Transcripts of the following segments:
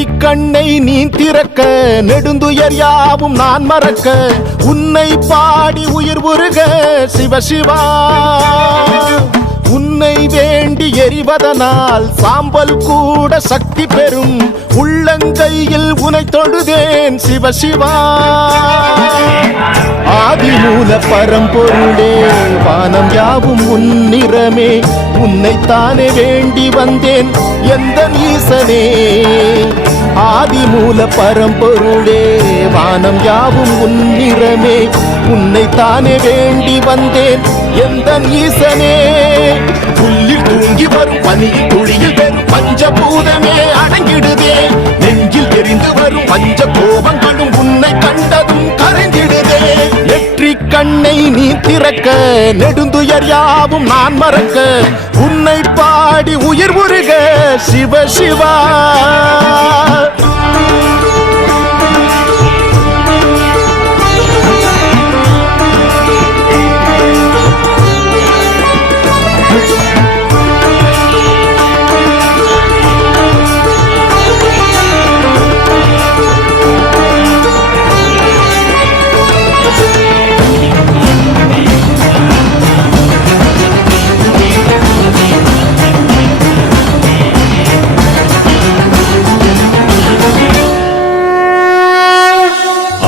நெற்றி கண்ணை நீ திறக்க நெடுந்துயர் யாவும் நான் மறக்க உன்னை பாடி உயிர் உருக சிவசிவா உன்னை வேண்டி எரிவதனால் சாம்பல் கூட சக்தி பெறும் உள்ளங்கையில் உனை தொழுதேன் சிவசிவா ஆதிமூல பரம்பொருளே வானம் யாவும் உன்னிறமே உன்னைத்தானே வேண்டி வந்தேன் எந்த ஈசனே ஆதிமூல பரம்பொருளே வானம் யாவும் உன்னிறமே உன்னைத்தானே வேண்டி வந்தேன் எந்த ஈசனே புல்லில் தூங்கி வரும் பனியில் துளியில் பெறும் பஞ்சபூதமே அடங்கிடுதே நெஞ்சில் எரிந்து வரும் பஞ்ச கோபங்களும் உன்னை கண்டதும் கரைந்திடுதே நெற்றி கண்ணை நீ திறக்க நெடுந்துயர் யாவும் நான் மறக்க உன்னை பாடி உயிர் உருக சிவ சிவா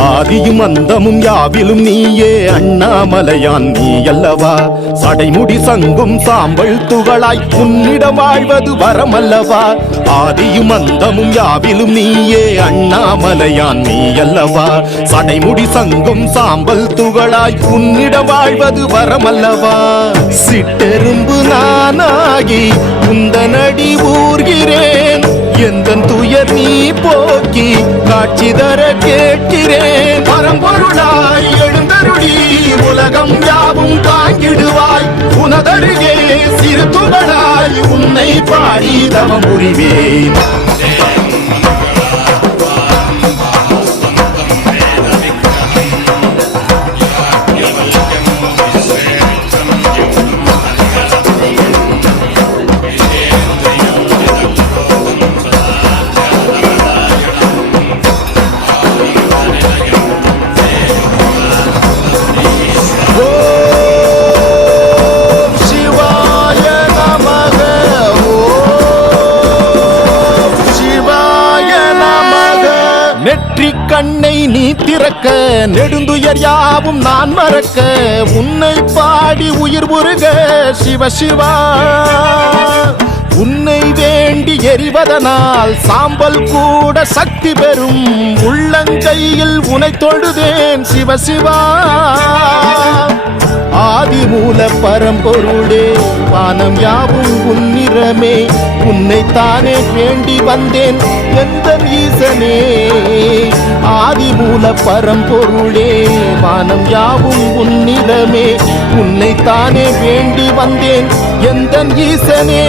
ஆதியும் அந்தமும் யாவிலும் நீயே அண்ணாமலையான் நீ அல்லவா சடைமுடி சங்கும் சாம்பல் துகளாய் உன்னிடம் வாழ்வது வரமல்லவா ஆதியும் அந்தமும் யாவிலும் நீயே அண்ணாமலையான் நீ அல்லவா சடைமுடி சங்கும் சாம்பல் துகளாய் உன்னிடம் வாழ்வது வரமல்லவா சிட்டெரும்பு நானாகி உந்தனடி ஊர்கிறேன் எந்தன் துயர் நீ போக்கி காட்சி தர கேட்கிறேன் பரம்பொருளாய் எழுந்தருளி உலகம் யாவும் தாங்கிடுவாய் உனதருகே சிறு துகளாய் உன்னை பாடி தவம் புரிவேன் நெற்றி கண்ணை நீ திறக்க நெடுந்துயர் யாவும் நான் மறக்க உன்னை பாடி உயிர் உருக சிவ சிவா உன்னை வேண்டி எரிவதனால் சாம்பல் கூட சக்தி பெறும் உள்ளங்கையில் உனை தொழுதேன் சிவ சிவா ஆதிமூல பரம்பொருளே வானம் யாவும் உன்னிறமே உன்னைத்தானே வேண்டி வந்தேன் எந்த ஈசனே ஆதிமூல பரம்பொருளே வானம் யாவும் உன்னிறமே உன்னைத்தானே வேண்டி வந்தேன் எந்த ஈசனே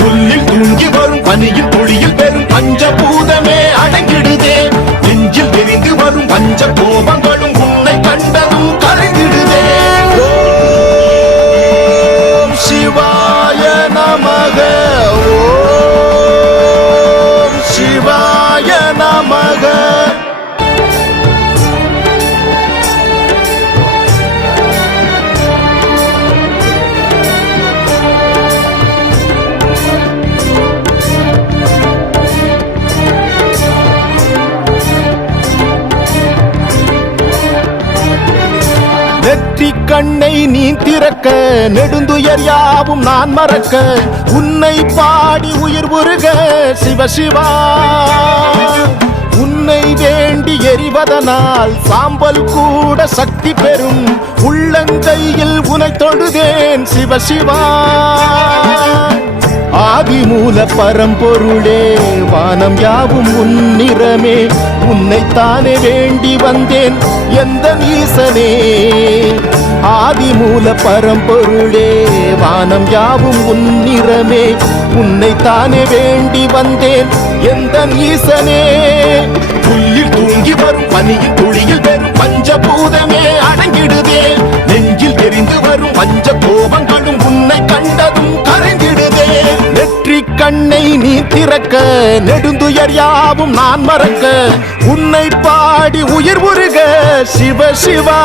புல்லில் தூங்கி வரும் பனியில் துளியில் பெறும் பஞ்சபூதமே அடங்கிடுதே நெஞ்சில் எரிந்து வரும் பஞ்ச கோபங்களும் உன்னை கண்டதும் கரைந்திடுதே ஓம் சிவாய நமக ஓம் சிவாய நமக நெற்றி கண்ணை நீ திறக்க நெடுந்துயர் யாவும் நான் மறக்க உன்னை பாடி உயிர் உருக சிவ சிவா உன்னை வேண்டி எரிவதனால் சாம்பல் கூட சக்தி பெறும் உள்ளங்கையில் உனை தொழுதேன் சிவ சிவா ஆதிமூல பரம்பொருளே வானம் யாவும் உன்னிறமே உன்னைத்தானே வேண்டி வந்தேன் எந்த ஈசனே ஆதிமூல பரம்பொருளே வானம் யாவும் உன்னிறமே உன்னைத்தானே வேண்டி வந்தேன் எந்த ஈசனே புல்லில் தூங்கி வரும் பனியில் துளியில் பெறும் பஞ்சபூதமே அடங்கிடுதே நெஞ்சில் எரிந்து வரும் பஞ்ச கோபங்களும் உன்னை கண்டதும் கரைந்திடுதே நெற்றி கண்ணை நீ திறக்க நெடுந்துயர் யாவும் நான் மறக்க உன்னை பாடி உயிர் உருக சிவ சிவா